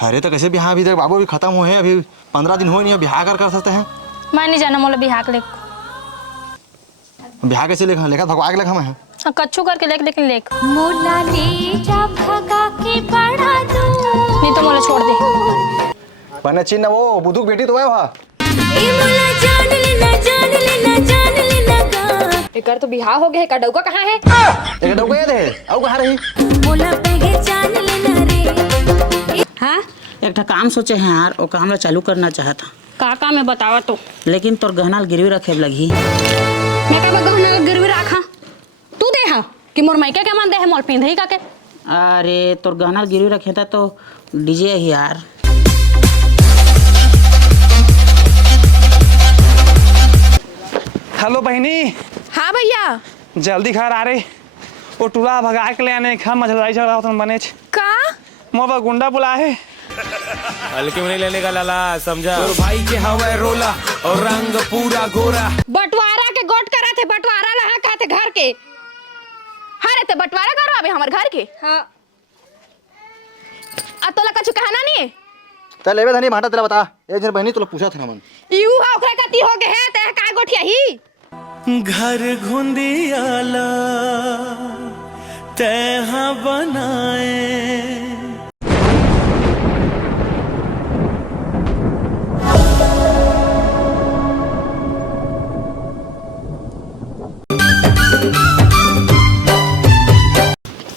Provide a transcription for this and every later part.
अरे तो कैसे बिहार अभी तक बाबू भी खत्म हुए हैं, अभी 15 दिन हुए नहीं, बिहार कर सकते हैं। मैं नहीं जाना मोला बिहार के लेख। बिहार कैसे लेखा लेखा भगवा के लेखा में है कच्चू करके लेख, लेकिन लेख मोला ले जा भगा के पड़ा दो, नहीं तो मोला छोड़ दे। बने चिन्ह वो बुधुक बेटी तो है वहाँ। ए मोला जान लेना जान लेना जान लेना का। एकर तो बिहार हो गया है, डौका कहाँ है? एक डब गए थे और कहाँ रही? मोला पहले जान लेना रे। हाँ एक काम सोचे हैं यार, वो काम चालू करना चाहता। का काम है बतावा तो। लेकिन तोर गहना गिरवी रखे लगी। मैं क्या गहना गिरवी रखा? तू दे हा कि मोर मायका के मान दे है मोर पिंधई का के। अरे तोर गहना गिरवी रखे था तो डीजे ही यार। हेलो बहनी। हाँ भैया। जल्दी घर आ रहे, वो टूला भगा के ले आने खा मझलराई झगड़ा होता बने का मोबा गुंडा बुला है। हल्के में नहीं लेने का लाला, समझा? और भाई के हवा रोला और रंग पूरा गोरा। बंटवारा के गोट करा थे, बंटवारा लहा का थे घर के। हाँ रे ते बंटवारा करो अबे हमारे घर के। हाँ आ तोला कछु कहना नहीं है? चल लेवे धनी भाटा तेरा बता, एक दिन बहनी तो पूछा था ना मन। यू हा ओकरा कती हो गए है ते का गोठिया ही। घर घुंदियाला तेहा बनाए।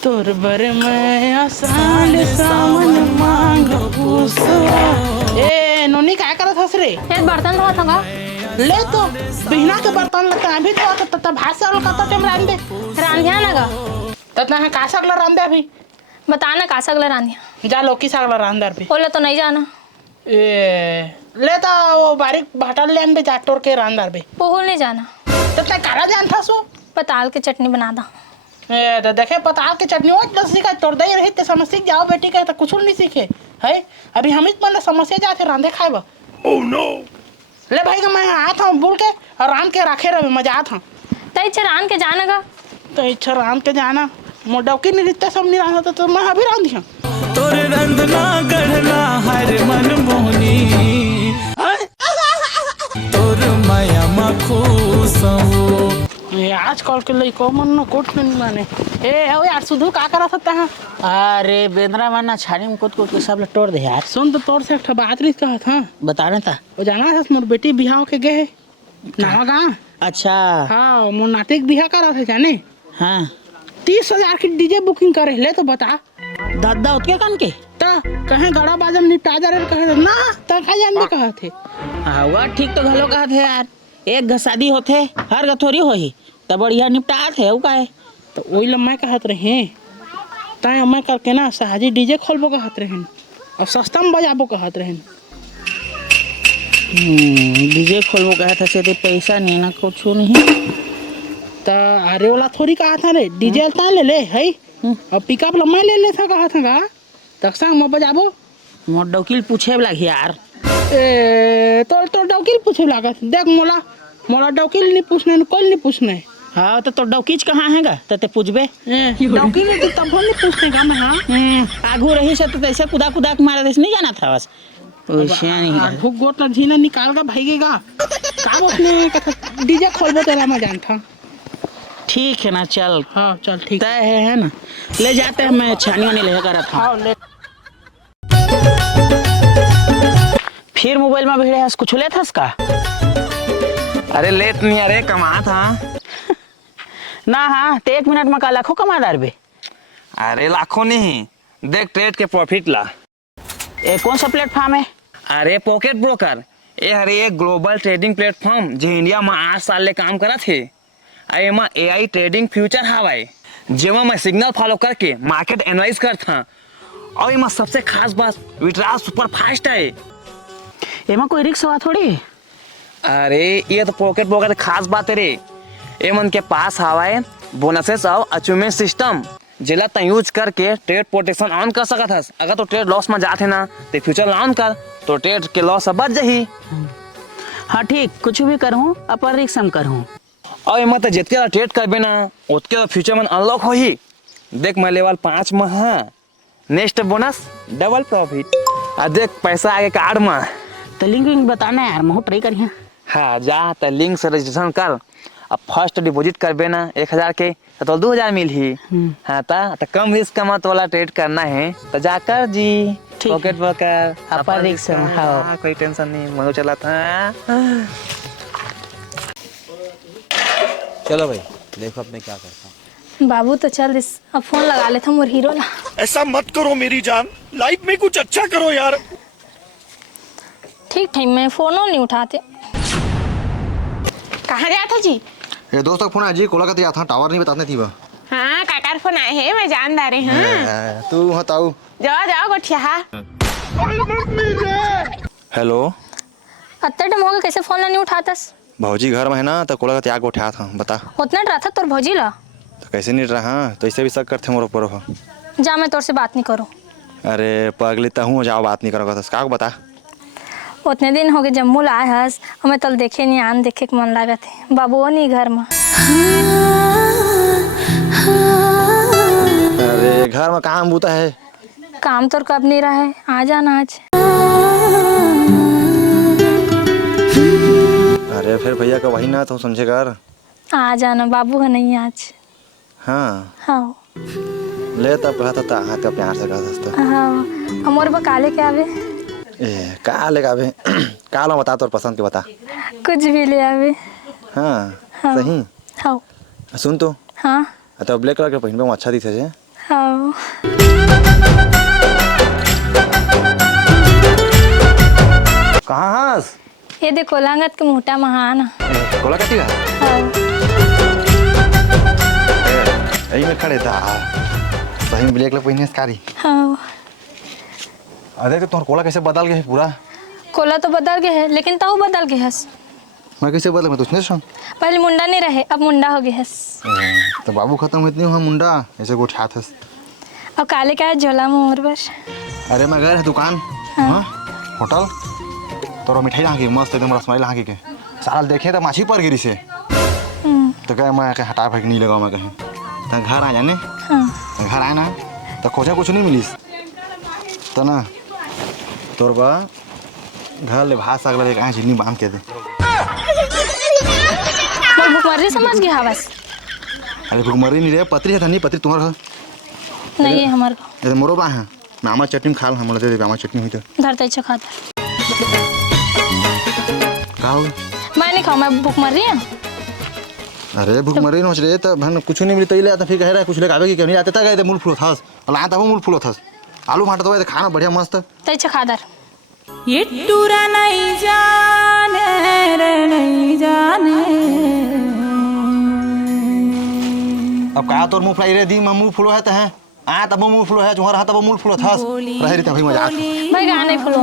तोर बर मैं आसान सामन मांगो पूसवा। ए नोनी क्या करत हस रे? ये बर्तन धोत होगा। ले तो बिना के बर्तन लगता है अभी तो तब भाषा और कत टाइम रांध दे। रांधिया ना गा ततना है का सकला रांध दे अभी। बताना का सगला रांधिया। जा लौकी सकला रांध दे। बोला तो नहीं जाना। ए ले तो वो बारीक भाटा ले आन बे जा टोर के रांध दे। पोहुल नहीं जाना। तब कारा जान था सो पताल की चटनी बना दा। ए तो देखे पताल के चटनी वो तो सीखा तोड़ दे रही ते समझ सीख जाओ बेटी का तो कुछ नहीं सीखे है। अभी हम ही मतलब समस्या जाते रांधे खाएब। ओह नो ले भाई का मैं आया था बोल के और रांध के रखे रहे मजा आता। तई चरान के जाना गा। तो इच्छा रांध के जाना मोडौकी नहीं रिश्ता सब नहीं रांधा तो मैं अभी रांध दिया। तोरे रंधना गढ़ना हर मन मोहनी, तोर माया मखूसो। ये आजकल के लइको मन न कोट नहीं माने। ए ओ यार सुधु का करा सकता है? अरे बेंद्रा मारना छानी में कूद के सब तोड़ दे यार। सुन तो तोर से एक बात रही कहा था बताना था। वो जाना था मोर बेटी बिहाव के गए नवा गाँव। अच्छा हाँ मोर नाटिक बिहा करा था जाने। हाँ 30,000 की डीजे बुकिंग करे ले तो बता दादा उतके कान के ता कहे गड़ा बाजम निपटा जा रहे कहे ना ता खा जान में कहा थे। हाँ वह ठीक तो घलो कहा थे यार, एक घसादी होते हर गथोरी होही तब बढ़िया निपटा थे वो काहे तो वही लम्मा कहत रहे ताए अम्मा करके ना साजी डीजे खोलबो कहत रहे और सस्ता में बजाबो कहत रहे। डीजे खोलबो कहा था से पैसा नहीं ना कुछ नहीं ता अरे वाला थोड़ी कहा था रे डीजे ता ले ले है और पिकअप लम्मा ले था कहा था का तक संग में बजाबो। मोर डौकील पूछे लगी यार। ए तो डौकील पूछे लागत देख मोला मोला डौकील नहीं पूछने कोई नहीं पूछने। हाँ तो डौकीच कहाँ हैगा ते पूछबे डौकील नहीं तब नहीं पूछने का मैं। हाँ आगू रही से तो ऐसे कुदा कुदा के मारे नहीं जाना था बस वैसे नहीं भूख गोट ना झीना निकाल का भागेगा का बोलने डीजे खोलबो तेरा मैं जानता। ठीक है ना चल। हाँ चल ठीक तय है ना ले जाते हैं मैं छानियों नहीं लेकर रहा था। हाँ ले फिर मोबाइल में भिड़े हस कुछ ले था इसका। अरे लेट नहीं अरे कमा था ना हाँ तो 1 मिनट में का लाखों कमा डाल बे। अरे लाखों नहीं देख ट्रेड के प्रॉफिट ला। ये कौन सा प्लेटफॉर्म है? अरे पॉकेट ब्रोकर ये हरे एक ग्लोबल ट्रेडिंग प्लेटफॉर्म जो इंडिया में 8 साल ले काम करा थे। एमा AI ट्रेडिंग फ्यूचर हवाए जेमा मैं सिग्नल फॉलो करके मार्केट एनालाइज करता और एमा सबसे खास बात विड्रॉल सुपर फास्ट है। एमा कोई रिस्क हुआ थोड़ी। अरे ये तो पॉकेट ब्रोकर खास बात है रे। एमन के पास हवाए बोनसेस और अचीवमेंट सिस्टम जिला तय यूज करके ट्रेड प्रोटेक्शन ऑन कर सकत हस। अगर तो ट्रेड लॉस में जाते ना तो फ्यूचर ऑन कर तो ट्रेड के लॉस बच जाही। हाँ ठीक कुछ भी करूँ अपर रिस्क हम करूँ और एमा तो जितके ट्रेड करबे ना उतके फ्यूचर में अनलॉक होही। देख मैं लेवल 5 में है नेक्स्ट बोनस डबल प्रॉफिट। देख पैसा आगे कार्ड में। तो लिंक विंक बताना यार, मैं ट्राई करिए। हाँ जा तो लिंक से रजिस्ट्रेशन कर। अब फर्स्ट डिपॉजिट करबे ना 1000 के तो 2000 मिल ही। हाँ तो कम रिस्क का मत वाला ट्रेड करना है तो जाकर जी पॉकेट पकड़ अपन रिस्क में, हाँ। कोई टेंशन नहीं, मैं चला था। चलो भाई देखो अब मैं क्या करता हूँ। बाबू तो चल दिस अब फोन लगा लेता मोर हीरो ला। ऐसा मत करो मेरी जान, लाइफ में कुछ अच्छा करो यार। ठीक ठीक मैं फोनो नहीं उठाते। कहाँ गया था जी? ये दोस्त का फोन है जी, कोला का दिया था, टावर नहीं बताने थी वह। हाँ काकार फोन आए हैं, मैं जानदार हूँ। तू बताऊ। जाओ जाओ गोठिया। हेलो अत्ते टाइम हो गया कैसे फोन नहीं उठातस? भौजी घर में है ना तो कोला का त्याग उठाया था, बता। उतना डरा था तोर भौजी ला? तो कैसे नहीं रहा, तो इससे भी शक करते मोर ऊपर हो। जा मैं तोर से बात नहीं करूँ। अरे पगली तो हूँ, जाओ बात नहीं करोगा तो का बता। उतने दिन हो गए जम्मू लाए हस, हमें तल देखे नहीं, आन देखे के मन लागत है। बाबू नहीं घर में। अरे घर में काम बूता है। काम तो कब नहीं रहा है, आ जाना आज। अरे फिर भैया का वही ना तो समझे कर। आ जाना, बाबू है नहीं आज। हाँ हाँ ले तब कहता हाँ तो प्यार से कहता। हाँ हमारे बकाले क्या आवे? ए का लेगा अबे का लो बता, तोर पसंद के बता। कुछ भी ले आवे। हाँ हाँ। सही। हाँ सुन तो हाँ तो ब्लैक कलर के पहन पे अच्छा दिखे छे। हाँ कहाँ हस? ये देखो लांगत के मोटा महान। कोला कटी का हाँ यही में खड़े था सही में ब्लैक कलर पहने कारी। हाँ अरे तो तोर कोला कैसे बदल गया है पूरा? कोला तो बदल गए है लेकिन ताऊ बदल गए हस। मैं कैसे बदल, मैं तो उसने सुन। पहले मुंडा नहीं रहे, अब मुंडा हो गए हस। तो बाबू खत्म हुई इतनी हुआ मुंडा ऐसे को उठा था। अब काले का है झोला में और बस। अरे मैं गए दुकान, हाँ होटल तो मिठाई ला के मस्त एकदम रसमलाई ला के साल देखे तो माछी पर गिरी से तो कहे मैं हटा फेंक नहीं लगा। मैं कहीं तो घर आ जाने, तो घर आए ना तो खोजा कुछ नहीं मिलीस तो ना तोर बा घर ले भात साग लगे कहाँ झिल्ली बांध के दे। भुखमरी समझ गया बस। अरे भुखमरी नहीं रे, पत्री है धनी पत्री तुम्हारा नहीं है हमारे को। ये मोरो बा है, मामा चटनी खा हम दे दे, मामा चटनी हुई तो धरते अच्छा खाता का हो। मैं नहीं खाऊं, मैं भूख मर रही हूँ। अरे भुखमरी नोच रे तो भन कुछ नहीं मिली तो ले आता, फिर कह रहा कुछ लेके आवे कि क्यों नहीं आते था। गए मूल फूल था और लाता हूँ मूल फूल था आलू भाटा तो खाना बढ़िया मस्त। तो अच्छा खादर ये टूरा नहीं जाने रे नहीं जाने। अब का तोर मुंह फुलाई रे दी मुंह फुलो है तो है आ तब मुंह फुलो है तुम्हारा हाथ तब मूल फुलो था रह रही भाई मजाक भाई गाने फुलो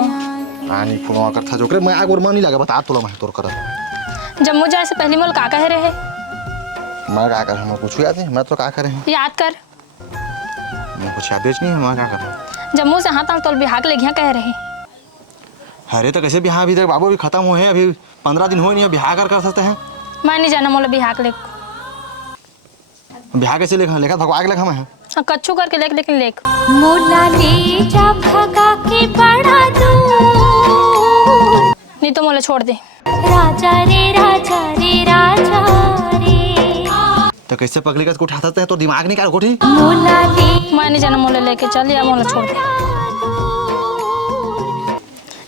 पानी फुलो कर था जोकरे मैं आग और मन नहीं लगा बता तोला मैं तोर कर जम्मू जाए से पहली मोल का कह रहे मैं का कर हम कुछ याद नहीं, मैं तो का करे याद कर। मैं कुछ याद नहीं है, मैं क्या कर जम्मू से हाथ तोल बिहार ले गया कह रहे। अरे तो कैसे बिहार अभी तक बाबू भी खत्म हुए हैं, अभी 15 दिन हुए नहीं है, बिहार कर सकते हैं। मैं नहीं जाना मोला बिहार ले। बिहार कैसे लेखा लेखा भगवा के लेखा मैं कच्चू करके लेक लेकिन लेक मोला ले जा भगा के बड़ा दूर। नहीं तो मोला छोड़ दे। राजा रे राजा रे राजा रे। तो कैसे पगली का उठा सकते हैं, तो दिमाग नहीं क्या कोठी। मोला ले मैं नहीं जाना, मोला लेके चल या मोला छोड़ दे।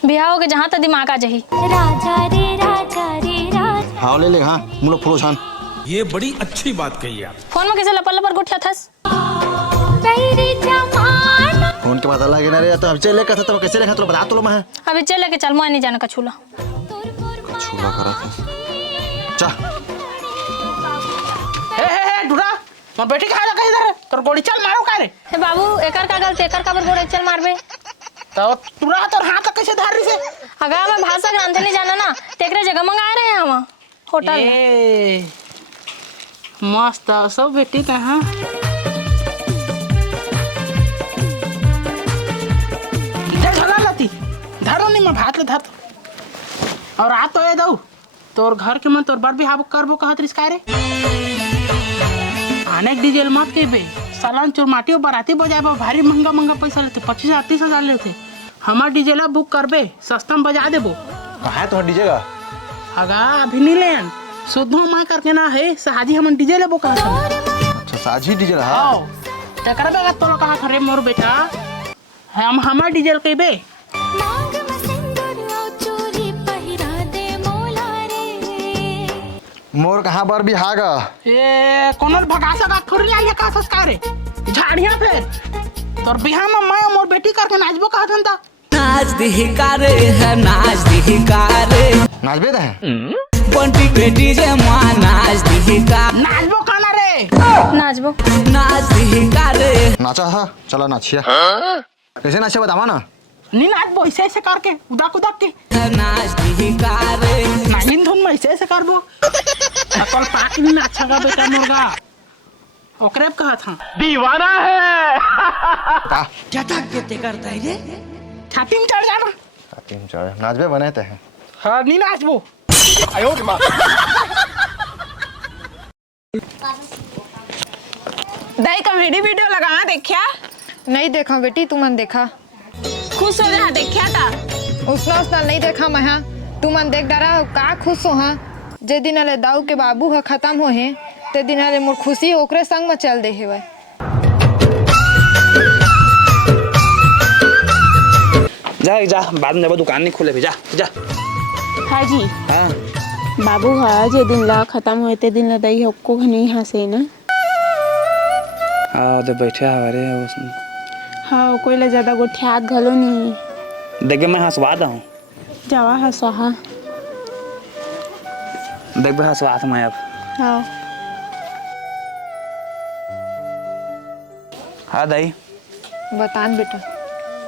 बिहार हो के जहाँ तक दिमाग आ जाही। राजा रे राजा रे राजा। हाँ ले ले हाँ मुलो फुलो छान। ये बड़ी अच्छी बात कही आप। फोन में कैसे लपर लपर गुठिया थस। तेरे जमाना फोन के बाद लगे ना रे तो अब चले का था तो कैसे लेखा तो बता तो लो मैं अभी चल लेके चल, मैं नहीं जाना कछूला। छूला करा था चा हे डुरा मोर बेटी कहाँ लगा इधर तोर गोली चल मारो का रे। हे बाबू एकर का गलती, एकर का बर गोड़े चल मारबे तो डुरा तोर हाथ कैसे धार रही से। अगर मैं भाषा जानते नहीं जाना ना तेकरे जगह मंगाए रहे हैं हम होटल में। ए मस्त सब बेटी कहाँ धरो नहीं मैं भात ले धर और आ तो ए दऊ तोर घर के मन तोर बड़ बिहाव करबो कहत रिस का रे। आने डीजल मत के बे सालान चोर माटी और बाराती बजाबो भारी महंगा महंगा पैसा लेते 25,000 30,000 लेते हमार डीजे ला बुक करबे, सस्ता में बजा देबो। कहाँ है तुम्हारा डीजे का? अगा अभी नहीं लेन, शुद्ध माँ करके ना है शादी हम डीजे ले बुक करते। अच्छा साझी डीजे रहा। आओ तकर बेगा तो कहा करे मोर बेटा, हम हमार डीजे कहबे। मांग में सिंदूर और चूड़ी पहिरा दे मोला रे। मोर कहाँ पर भी हागा। ए कोनो भगा सका थोड़ी आई का संस्कार है झाड़िया फिर तोर बिहार में मैं मोर बेटी करके नाचबो कहा था। नाच दिहिकारे है नाच दिहिकारे नाचबे दे बंटी बेटी जे मां नाच दिहिका नाचबो खाना रे नाचबो। नाच दिहिकारे नाचा है, चलो नाचिया। कैसे नाचिया बतावा ना। नहीं नाचबो ऐसे ऐसे करके उदाक उदाक के है नाच दिहिकारे नागिन धुन में ऐसे ऐसे करबो। अकल पाक नहीं नाचेगा बेटा मुर्गा ओकरे कहा था का क्या ताकते करता है रे छाती में चढ़ जाना। टीम चढ़े नाचबे बने ते हैं। हाँ नहीं नाचबो। दाई कॉमेडी वीडियो लगा देखा? नहीं देखा बेटी, तू मन देखा। खुश हो जा देखा था। उसना उसना नहीं देखा मैं हाँ। तू मन देख डारा हो का खुश हो हाँ। जे दिन अले दाऊ के बाबू हा खत्म हो है ते दिन अले मोर खुशी ओकरे संग में चल दे है वह। जा बाद में जब दुकान नहीं खुले भी जा। हाँ जी। हाँ बाबू हाँ जे दिन ला खत्म हुए ते दिन ला दई हक्को नहीं हंसे ना। हाँ जब बैठे हमारे हाँ कोई ला ज्यादा गोठियात घलो नहीं। देख मैं हंसवा हूँ। जावा हंसा हाँ। देख मैं हंसवा मैं अब। हाँ हाँ दाई बतान बेटा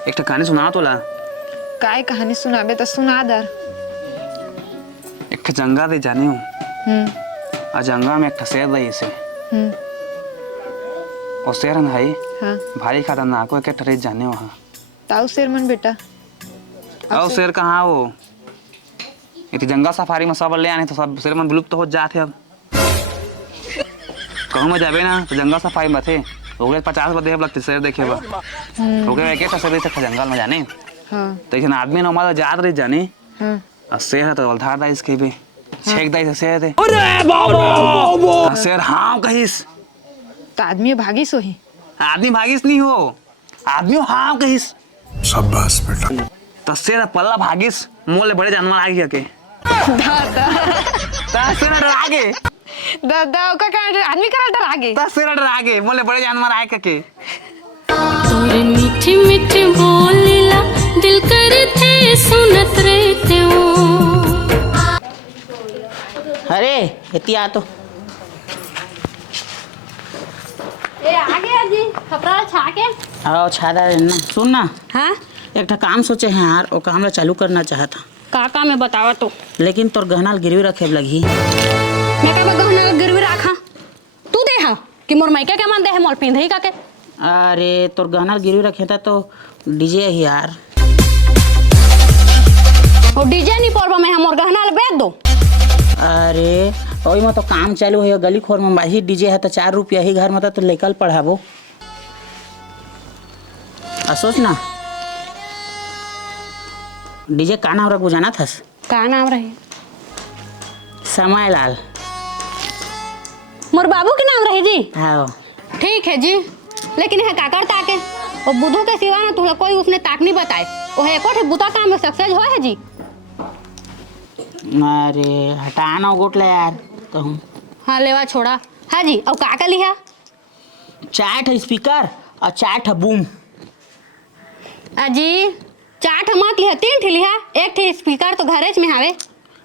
एक कहानी सुना तो ला। काय कहानी सुनाबे तो सुना दर। एक जंगा दे जाने हूँ। आ जंगा में एक शेर रही से और शेर है हाँ भारी खतरनाक हो के टरे जाने वहाँ। ताऊ शेरमन बेटा और शेर कहाँ वो इतनी जंगल सफारी में सब ले आने तो सब शेर मन विलुप्त तो हो जाते अब। कहूँ में जाबे ना तो जंगल सफारी में थे ओकरे 50 बदे लगते शेर देखे बा ओकरे एक एक शेर तक जंगल में जाने। हाँ तो लेकिन आदमी ना हमारा जात रही जाने हाँ और शेर है तो उल्था दा इसके भी छेक दा इसे शेर थे। अरे बाबा शेर हाँ कहिस तो आदमी भागी सो ही। आदमी भागिस नहीं हो आदमी हाँ कहिस। शाबाश बेटा। तो शेर पल्ला भागिस मोले बड़े जानवर आ गया के शेर डरा के दादा का आदमी का डर आगे शेर डरा के मोले बड़े जानवर आए के। तोरे मीठी मीठी बोलिला दिल करे थे सुनत रहते हो। अरे इतिया तो ए आगे जी कपड़ा छाके। आओ छादा ना सुन ना। हाँ एक ठा काम सोचे हैं यार वो काम ला चालू करना चाहता काका में बतावा तो लेकिन तोर गहना गिरवी रखे लगी। मैं क्या गहना गिरवी रखा तू दे हा कि मोर माइका के मन दे है मोल पिंधई का के। अरे तोर गहना गिरवी रखे था तो डीजे ही यार। वो डीजे नहीं पड़बा मैं मोर गहना बेच दो। अरे ओई में तो काम चालू है गली खोर में बाही डीजे है तो 4 रुपया ही घर में तो लेकल पढ़ाबो। सोच ना डीजे का नाम रखो जाना था? का नाम रहे? समय लाल। मोर बाबू के नाम रहे जी। हाँ ठीक है जी लेकिन है काकर ताके और बुद्धू के सिवा ना तुम्हें कोई उसने ताक नहीं बताए वो है एको बुता काम में सक्सेस हो है जी। अरे हटाना गोटला यार कहूँ। हाँ लेवा छोड़ा। हाँ जी और का लिहा? 4 स्पीकर और 4 बूम। अजी 4 मत लिहा 3 लिहा। एक स्पीकर तो घरे में हावे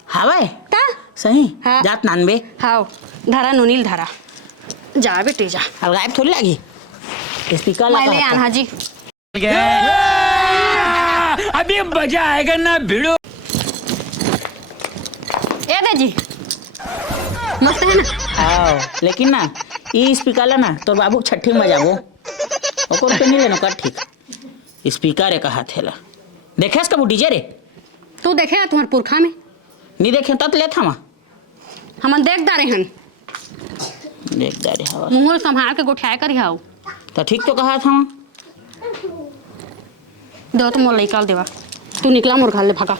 हावे का सही। हाँ। जात 99। हाँ धरा नुनील धरा जा बेटे जा अलगायब थोड़ी लगी स्पीकर मैं ले आना जी। अभी मजा आएगा ना भिड़ो। ए दे जी मस्त है ना। हाँ लेकिन ना ये स्पीकर ला ना तो बाबू छठी में जाबो ओकर पे नहीं लेना कर ठीक स्पीकर एक हाथ है ला देखे कबू डीजे रे तू देखे तुम्हारे पुरखा में नहीं देखे तब ले था हम देख दारे हन देख दारे हवा मुंह संभाल के गोठिया कर हाउ तो ठीक तो कहा था दो तो मोर निकाल देवा तू निकला मोर घर ले भागा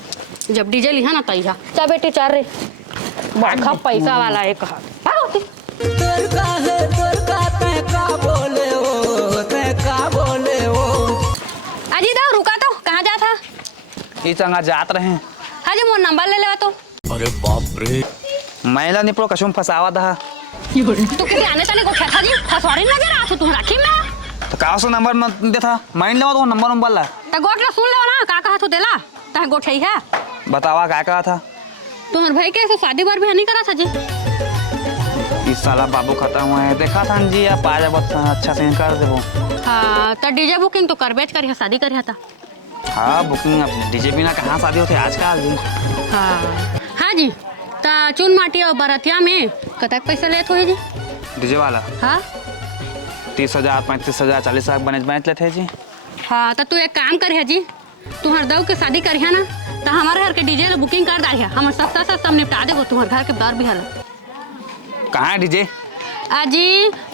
जब डीजे लिहा ना तैहा चा बेटी चार रे बड़ा पैसा वाला एक हाथ भागो तू अजी दा रुका तो कहाँ जा था ये चंगा जात रहे हाजी मोर नंबर ले लेवा तो अरे बाप रे महिला निपड़ो कशुम फसावा था तू किसी आने ताने को खेता जी फसवारी नजर आ तू राखी में तो का से नंबर मत दे था माइन लेवा तो नंबर ला त गोट ला सुन ले ना का कहा तू देला त गोठई है बतावा क्या कहा था तुम्हार भाई के शादी बार भी नहीं करा था जी इस साला बाबू खत्म हुआ है देखा था जी आप आ जाओ अच्छा से कर देबो हाँ तो डीजे बुकिंग तो करबेच करिया शादी करिया था हाँ बुकिंग अब डीजे बिना कहाँ शादी होती है आजकल जी हाँ जी ता चुन माटी और बरतिया में कतक पैसा लेत हो जी डीजे वाला हाँ 30,000 35,000 40,000 बने लेते हैं जी हाँ तो तू एक काम करिया जी तुम्हार दऊ के शादी करिया ना तो हमारे घर के डीजे ला बुकिंग कर दारिया हम सस्ता निपटा देबो तुम्हारे घर के बार भी हल कहाँ है डीजे अजी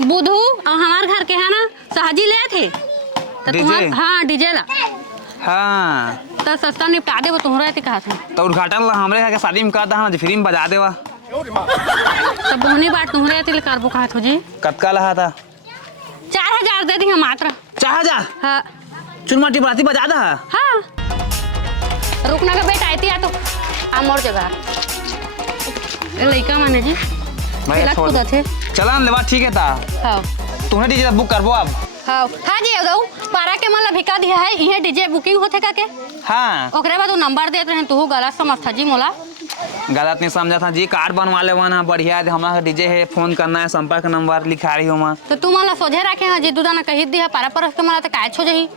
बुधू और हमारे घर के है ना सहजी ले थे तो तुम्हार हाँ डीजे ला हाँ तो सस्ता निपटा देबो तुम्हारे ते कहा था तो उद्घाटन ला हमरे घर के शादी में कर दा फ्री में बजा देवा तो बोहनी बात तुम्हारे ते करबो कहा था जी कतका लहा था 4,000 दे दी मात्र 4,000 हाँ चुनमाटी बाती बजा दा हाँ रुकना का बेटा आती है तो आ मोर जगह लड़का माने जी भाई छोड़ थे चला लेवा ठीक है ता हाँ तुम्हें डीजे बुक करबो अब हाँ हाँ जी दऊ पारा के मला भिका दिया है ये डीजे बुकिंग होथे का के हाँ ओकरे बाद नंबर देते हैं तू गलत समझता जी मोला गलत नहीं समझा था जी कार्ड बनवा ले ना बढ़िया हमारा डीजे है फोन करना है संपर्क नंबर लिखा रही हूँ तो तू मला सोझे रखे हैं जी दूधा ना कही दी है पारा परस के मला तो काय छो जही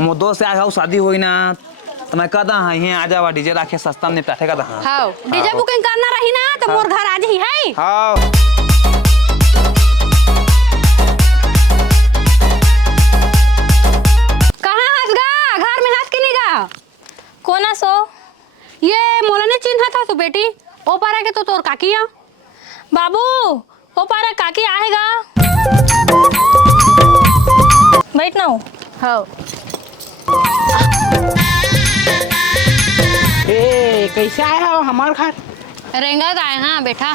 मुद्दों से आगा शादी हुई ना तो मैं कहता हाँ यहाँ आ जावा डीजे रखे सस्ता में निपटा कहता हाँ हाँ डीजे बुकिंग करना रही ना तो मोर घर आज ही है हाँ कहाँ हंसगा घर में हंस के नहीं गा कोना सो ये मोला ने चिन्हा था सो बेटी ओ पारा के तो तोर काकी है बाबू ओ पारा काकी आएगा बैठ ना हाँ ए कैसे आए हो हमारे घर रेंगत आए हाँ बेटा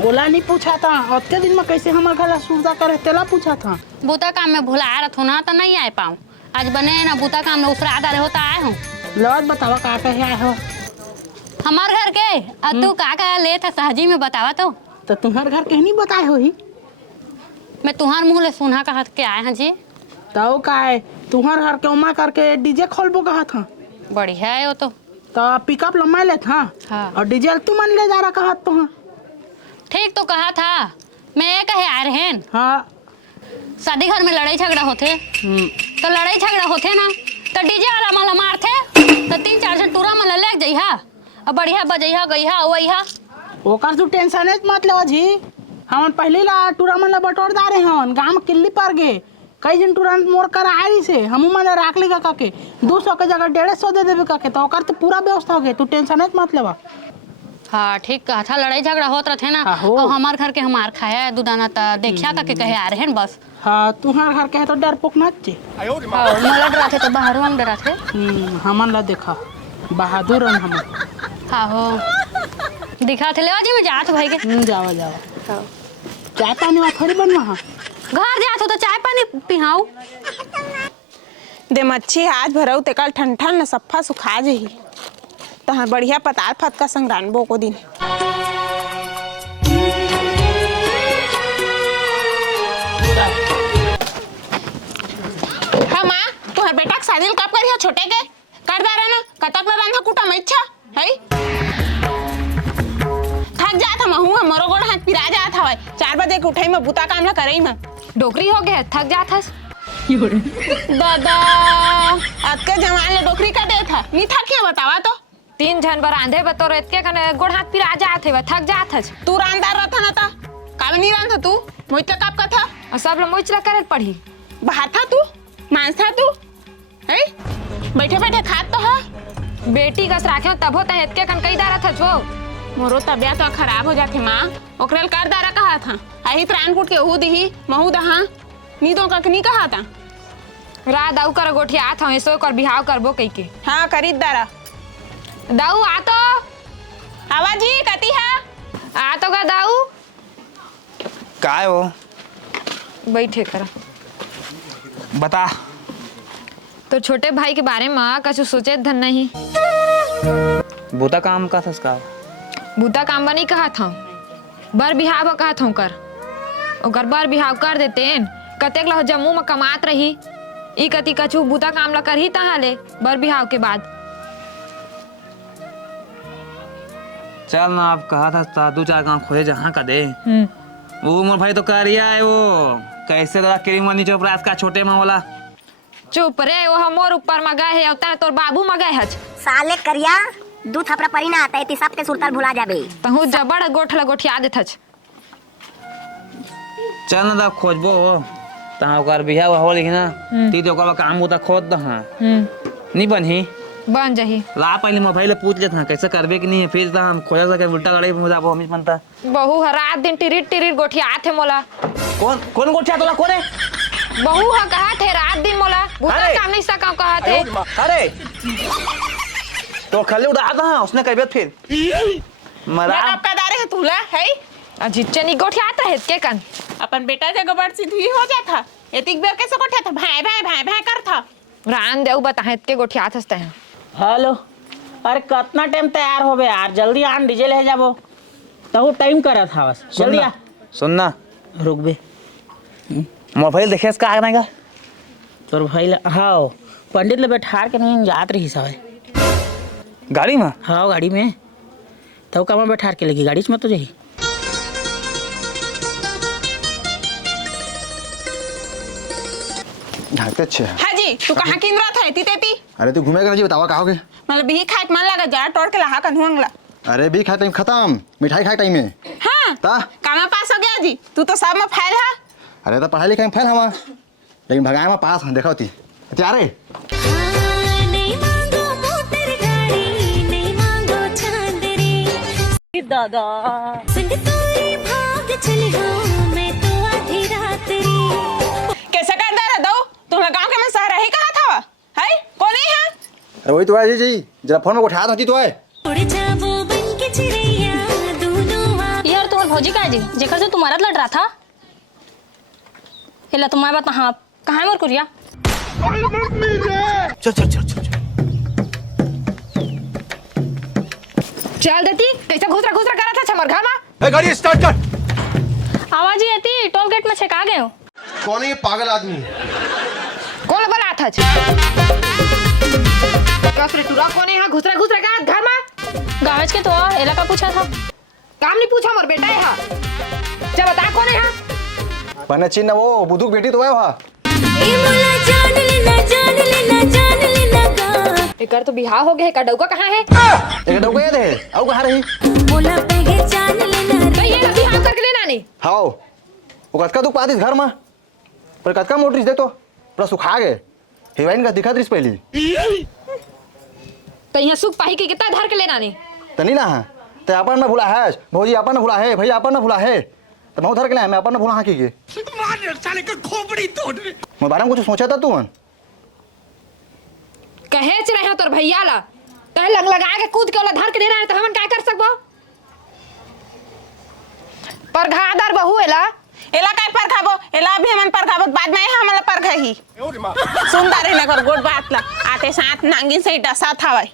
बोला नहीं पूछा था उतने दिन में कैसे हमारे घर सुविधा करे तेला पूछा था बूता काम में भुला रहा हो ना तो नहीं आए पाऊँ आज बने ना बूता काम में उसरा आधा रहे होता आए हूँ लौट बतावा कहाँ कहे आए हो हमारे घर के तू का ले था सहजी में बतावा तो तुम्हारे घर के नहीं बताए हो ही मैं तुम्हार मुँह ले सुना कहा के आए हैं जी तो का है तुम्हारे घर के उमा करके डीजे खोलबो कहा था बढ़िया है वो तो पिकअप लम्बा ले था हाँ। और डीजल तू मन ले जा रहा कहा तो हाँ ठीक तो कहा था मैं ये कहे आ रहे हैं हाँ शादी घर में लड़ाई झगड़ा होते तो लड़ाई झगड़ा होते ना तो डीजे वाला मला मारते तो 3-4 जन टूरा मला ले जइहा अब बढ़िया बजइहा गइहा ओइहा ओकर तू टेंशन मत ले जी हम पहले ला टूरा मन ला बटोर दा रहे हन गांव में किल्ली पर गे कई जन टूरा मोर कर आई से हम मन राख लेगा काके 200 के जगह 150 दे देबे काके तो ओकर तो पूरा व्यवस्था हो गए तू टेंशन मत लेवा हाँ ठीक कहा था लड़ाई झगड़ा होत रहे ना और हमार घर के हमार खाया दुदाना ता देखिया का के कहे आ रहे हैं बस हाँ तुम्हारे घर के तो डर पोक मत चे मला डरा थे तो बाहर हम डरा थे हमन ला देखा बहादुर हम हाँ हो दिखा थे ले जी मैं जात भाई के जावा जावा चाय पानी वा थोड़ी बनवा घर जात हो तो चाय पानी पिहाऊ दे मच्छी आज भरऊ ते कल ठंडा न सफा सुखा जही तहां बढ़िया पताल फतका संग रानबो को दिन हाँ माँ तुहर बेटा के शादी कब करिया छोटे के कर दा ना कतक न रांधा कुटा में इच्छा है थक जात हम हुआ मरो गोड़ हाथ पिरा जात हवे 4 बजे के उठाई में बुता काम ला करई में डोकरी हो गया थक जात हस दादा आज के जवान ले डोकरी का दे था नी थकिया बतावा तो 3 जन बर आंधे बतोर इतके कने गोड़ हाथ पिरा जात है थक जात हस तू रांदार रहता ना ता काम नहीं रांधा तू मोइते कब का था और सब लोग मोचला करत पड़ी बाहर था तू मांस था तू है बैठे बैठे खात तो है बेटी कस राखे तब होता है इतके कन कई दारा था जो मोरो तबियत तो खराब हो जाती माँ ओकरेल कर दारा कहा था आई त्रान कूट के हु दी महू दहा नी तो कख नहीं कहा था रा दाऊ कर गोठिया आत हूँ सो कर बिहाव करबो कई के। हाँ खरीद दारा दाऊ आ तो आवा जी कती है आ तो का दाऊ का है वो बैठे कर। बता। तो छोटे भाई के बारे में कछु सोचे धन नहीं। बूता काम का था उसका। बूता काम बनी कहा था बर बिहाव कहा था कर ओकर बर बिहाव कर देते कतेक ला जम्मू में कमात रही ई कति कछु बूता काम ला कर ही तहा ले बर बिहाव के बाद। चल ना आप कहा था 2-4 गाँव खोजे जहाँ का दे। वो मोर भाई तो करिया है वो कैसे दादा किरीमनी चोपड़ा का छोटे माँ वाला। चुप रे वो मोर ऊपर में गए है उतना तोर बाबू में गए हच साले करिया 2 थपड़ा परी ना आता है सब के सुरताल भुला जाबे तहु जबड़ गोठला गोठिया देत हच। चल ना दा खोजबो ता ओकर बियाह हो लिखी ना ती तो ओकर काम होता खोद दहा नहीं बनही बन जही। ला पहले मोर भाई ले पूछ लेत हां कैसे करबे कि नहीं फिर ता हम खोजा सके उल्टा लड़ाई हो जाबो हम मनता। बहू हर रात दिन टिरिट टिरिट गोठिया आथे मोला। कौन गोठिया तोला कोने बहू हा कहा थे रात दिन मोला बूता काम नहीं सका कहा थे। अरे तो खले उड़ा दा उसने कहबे फिर मरा मैं आपका दारे है तूला है अजिच्चे नी गोठिया आता है के कन अपन बेटा जगह बड़ सीधी हो जाता एतिक बेर कैसे गोठिया था भाई भाई भाई भाई कर था रान देऊ बताहे के गोठिया आथस्ते हैं। हेलो अरे कितना टाइम तैयार हो बे यार जल्दी आन डीजे ले जाबो तो टाइम करा था बस जल्दी आ सुनना रुक बे मोर भाई देखे इसका आना का तोर भाई ले हां पंडित ले बैठार के नहीं जात रही सब गाड़ी में। हाँ गाड़ी में तो कहाँ बैठार के लगी गाड़ी में तो जही ढाकते अच्छे हैं। हाँ जी तू कहाँ किन रहा था एती तेती अरे तू घूमेगा जी बतावा कहोगे। मतलब भी खाए मन लगा जा तोड़ के लहा कर हुआंगला। अरे भी खाए टाइम खत्म मिठाई खाए टाइम में। हाँ ता कामा पास हो गया जी तू तो सब में फैल है। अरे तो पढ़ाई लिखाई में फैल हवा लेकिन भगाए में पास देखा होती तैयार है। दादा भाग चली हो मैं तो आधी रात रे। कैसे कर दे रहा दो तुम गांव के में शहर ही कहा था है कौन है। अरे वही तो है जी जरा फोन में उठा दो तो है उड़ जाबो बन के चिड़ैया दोनों यार तुम्हार भौजी का जी जेकर से तुम्हारा लड़ रहा था एला तुम्हारे बात हाँ कहाँ मोर कुरिया चल चल चल चल चल देती कैसे घुसरा करा था छमरघा में। गाड़ी स्टार्ट कर। आवाज ही आती टोल गेट में छका गए हो। कौन है ये पागल आदमी। कौन बला था कसरे टुरा कोने यहां घुसरा का घर में गाँव के तो एला का पूछा था काम नहीं पूछा मोर बेटा यहां जब बता कौन है यहां पने चिन्ह वो बुदुक बेटी तो है वहां ए मोला जान लेना गा एकर तो बिहाव हो गया है कड़ौका कहां है एक डौका याद है औ कहां रही मोला पेगे जान लेना तो ये बिहाव करके लेना नहीं हाओ वो कतका दुख पातीस घर में पर कतका मोटरिस दे तो पूरा सुखा गए हिवाइन का दिखा दृश्य पहली तो यहाँ सुख पाही के कितना धर के लेना नहीं तनी ना ते अपन न भूला है भौजी अपन न भूला है भैया अपन न भूला है तो मैं धर के ले मैं अपन न भूला हां की के मार साले का खोपड़ी तोड़। मैं बारे में कुछ सोचा था तू कहे च रहे तोर भैया ला तह लग लगा के कूद के ओला धर के देना है तो हमन क्या कर सकबो पर घादार बहू एला एला काय पर खाबो एला भी हमन पर खाबो बाद में हमला पर खाही सुंदर ही नगर गोड बात ला आते साथ नांगिन से डसा था भाई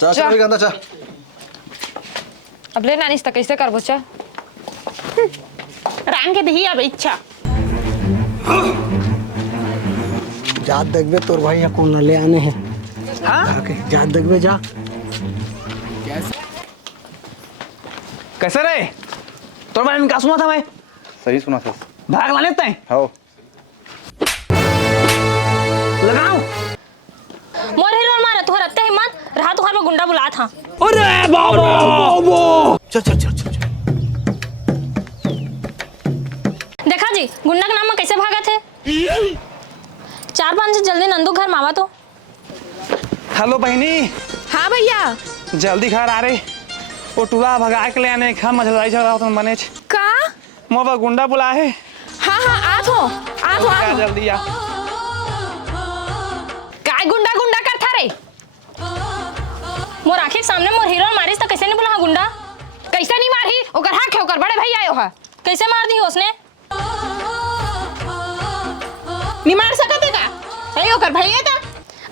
चल चल गंदा चल अब ले नानी तक कैसे करबो चा रंग के दही अब इच्छा जात देखबे तोर भाई यहाँ कौन ले आने हैं। हाँ जात देखबे जा कैसे रे तोर बारे में क्या सुना था मैं सही सुना था भाग ला लेते हैं हाओ लगाओ मोर हिरो मारा तोहर अत्ते हिम्मत रहा तोहर में गुंडा बुला था। अरे बाबू चल चल चल चल देखा जी गुंडा के नाम में कैसे भागा थे 4-5 से जल्दी नंदू घर मावा तो। हेलो बहनी। हाँ भैया जल्दी घर आ रही वो टूला भगा के ले आने खा मझलाई झगड़ा होता मने का मोबा गुंडा बुला है। हाँ हाँ आ तो आ हाथ वहाँ जल्दी आ काय गुंडा गुंडा कर था रे मोर आँखी के सामने मोर हीरो मारिस तो कैसे नहीं बोला हाँ गुंडा? कैसे नहीं मारी ओकर हाथ ओकर बड़े भैया आयो है कैसे मार दी उसने? नहीं मार सकते का है ओकर भैया था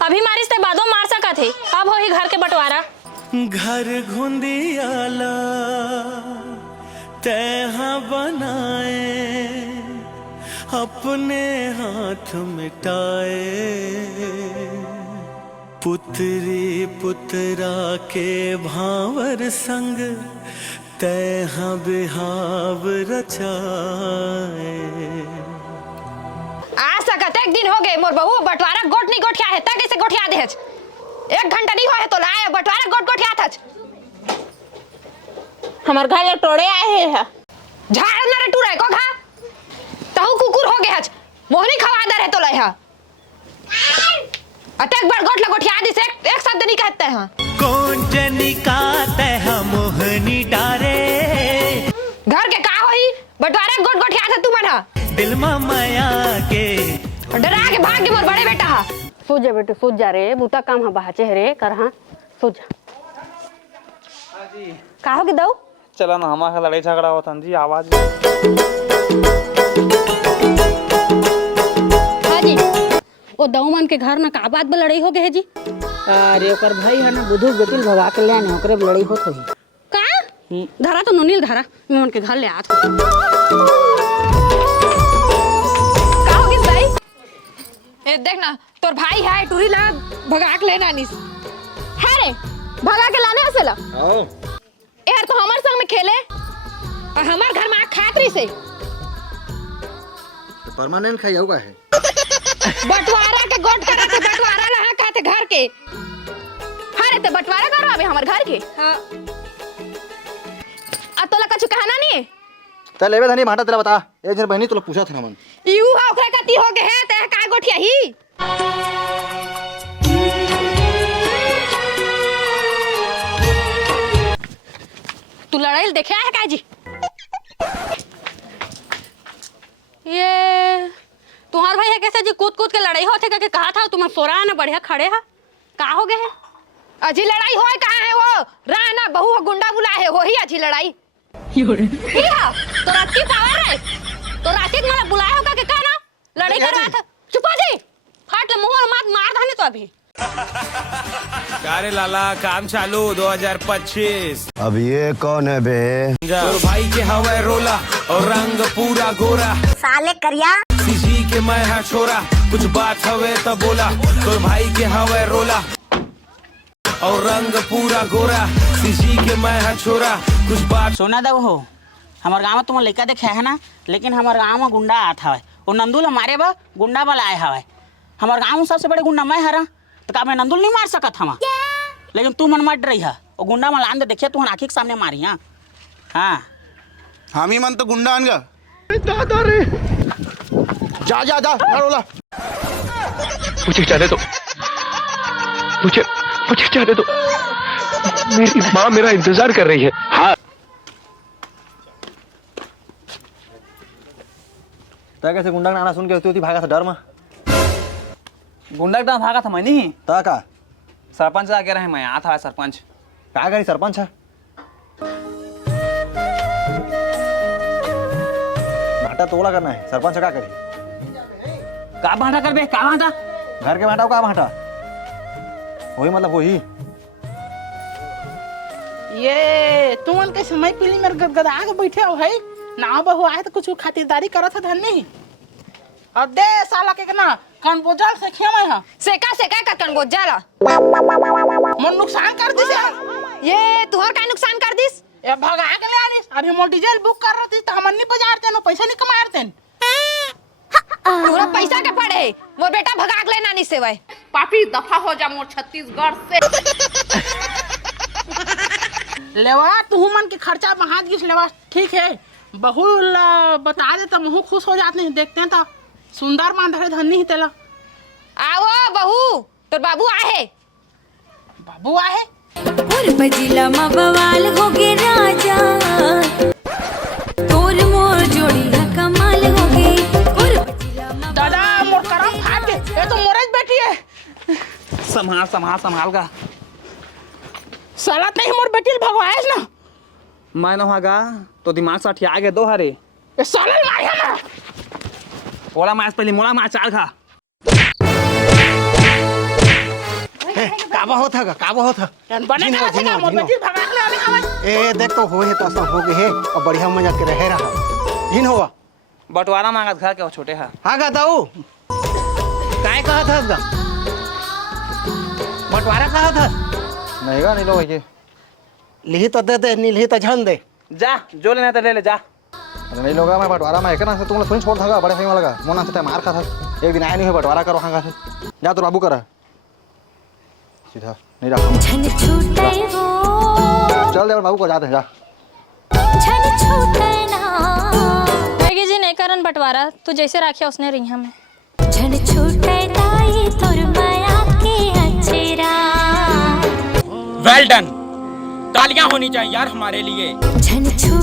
अभी मारिस ते बादो मार सका थे, अब हो ही घर के बंटवारा। घर घुंदियाला तैहा बनाए अपने हाथ मिटाए पुत्री पुत्रा के भावर संग तैहा बिहाव रचाए। आ सकत एक दिन हो गए मोर बहू बंटवारा गोट नहीं गोठिया है ता कैसे गोठिया दे 1 घंटा नहीं होए तो लाए बंटवारा गोट गोठिया था हमार घर ले टोड़े आए है झाड़ न रे टूरे को खा तहु कुकुर हो गए मोहनी खवा दे रहे तो लय है अटक बड़ गोट लगोठिया दी से एक शब्द नहीं कहते हैं कौन जनिका तैहा मोहनी डारे घर के का होई बंटवारा गोट गोठिया था तू मना दिल में माया के डरा के भाग के मोर बड़े बेटा हा सो जा बेटे सो जा रे बूता काम हा बाचे रे कर हाँ सो जा। का हो दऊ चला ना हमारा लड़ाई झगड़ा होता जी आवाज हाँ जी ओ दऊ मन के घर ना का बात बे लड़ाई हो गए है जी? अरे ओकर भाई है ना बुधु बेटिल भगा के ले आने ओकरे लड़ाई होत होई का धरा तो नुनील धरा मैं उनके घर ले आत ए देख ना तोर भाई है टूरी ला भगा के लेना निस है रे भगा के लाने हसेला आओ यार तो हमार संग में खेले और हमार घर में आ खातरी से तो परमानेंट खाई होगा है बंटवारा के गोट करे थे बंटवारा लहा खाते घर के हां रे ते बंटवारा करो अबे हमार घर के हां आ तोला कछु कहना नहीं है चल लेबे धनी भाटा तेरा बता एक जन बहनी तोला पूछा था मन यू हा ओकरा कती हो गए है ते का गोठिया ही तू लड़ाई देखे है का जी? ये तुम्हार भाई है कैसे जी कूद कूद के लड़ाई होते करके कहा था तुम सोरा ना बढ़िया खड़े है का हो गए है? अजी लड़ाई होए कहां है वो राना बहू गुंडा बुला है हो ही अजी लड़ाई तो राती पावर है तो राती मला बुलाया होगा के कहना लड़ाई करवा था चुप हो जी फाट ले मुंह और मार धाने तो अभी अरे लाला काम चालू 2025 अब ये कौन है बे? और भाई के हवा रोला और रंग पूरा गोरा साले करिया सीजी के मैं हा छोरा कुछ बात हवे तो बोला तो भाई के हवा रोला और रंग पूरा गोरा सीजी के मैं हा छोरा कुछ बात सोना दव हो हमार गाँव में तुम लड़का देखे है ना लेकिन हमार गाँव में गुंडा आता है वो नंदुल मारे बा गुंडा वाला आया है हमार गाँव में सबसे बड़े गुंडा मैं हरा तो का मैं नंदुल नहीं मार सकत हम लेकिन तू मन मर रही है वो गुंडा में लान दे देखिए तू आँखी के सामने मारी हाँ हाँ हम ही मन तो गुंडा आन गया दादा रे जा जा जा रोला मुझे जाने दो मुझे जाने दो मेरी माँ मेरा इंतजार कर रही है हाँ तो कैसे गुंडा का नाना सुन के होती भागा था डर में गुंडा का भागा था मैं नहीं ता का सरपंच आके रहे मैं आता है सरपंच का करी सरपंच है भाटा तोला करना है सरपंच का करी का भाटा कर बे का भाटा घर के भाटा का भाटा वही मतलब वही ये तुमन के समय पीली मेरे गदगदा के बैठे हो है ना बहू आए तो कुछ खातिरदारी करत है धन नहीं अब दे साला के ना कौन बोझल से खेमा है सेका का कन बोझला मन नुकसान कर दिस ये तुहर का नुकसान कर दिस ए भगा के ले आलिस अभी मोर डीजल बुक कर रही तो हमन नहीं बजारते न पैसा नहीं कमारते तोरा पैसा के पड़े मोर बेटा भगा के लेना नहीं सेवय पापी दफा हो जा मोर छत्तीसगढ़ से लेवा तू मन के खर्चा में हाथ घिस लेवा ठीक है बहू बता दे तो मुँह खुश हो जाते हैं देखते हैं तो सुंदर मांधरे धनी ही तेला आओ बहू तोर बाबू आए बाबू आए और बजिला मा बवाल हो गे राजा तोर मोर जोड़ी कमाल हो गे और बजिला मा संभाल संभाल संभाल का साला नहीं मोर बेटी भगवाएस ना मैं न होगा तो दिमाग से अठिया आगे दो हरे ए साला मारिया ना ओला मास पहले मोला मार चाल खा काबा होता का काबा होता बने झिनवा, का से झिनवा, मोर झिनवा। बेटी भगाने आवे हवे ए देख तो होए तो सब हो गए है और बढ़िया मजा के रहे रहा हिन होवा बंटवारा मांगत घर के वो छोटे हा हाँ का दाऊ काय कहा था इसका बंटवारा कहा था नहीं गा नहीं लो भैया लिही तो दे दे नहीं लिही तो झन दे जा जो लेना तो ले ले जा अरे नहीं लोगा मैं बंटवारा में एक ना से तुम लोग थोड़ी छोड़ था बड़े भाई वाला का मोना से मार खा था एक दिन आया नहीं है बंटवारा करो हाँ से जा तो बाबू करा सीधा नहीं रखा झन छूटे वो चल दे बाबू को जाते हैं जा झन छूटे ना मैगी जी नहीं करन बंटवारा तू जैसे राखिया उसने रिहा में झन छूटे दाई तोर माया के अचेरा वेल डन तालियां होनी चाहिए यार हमारे लिए झन छूटे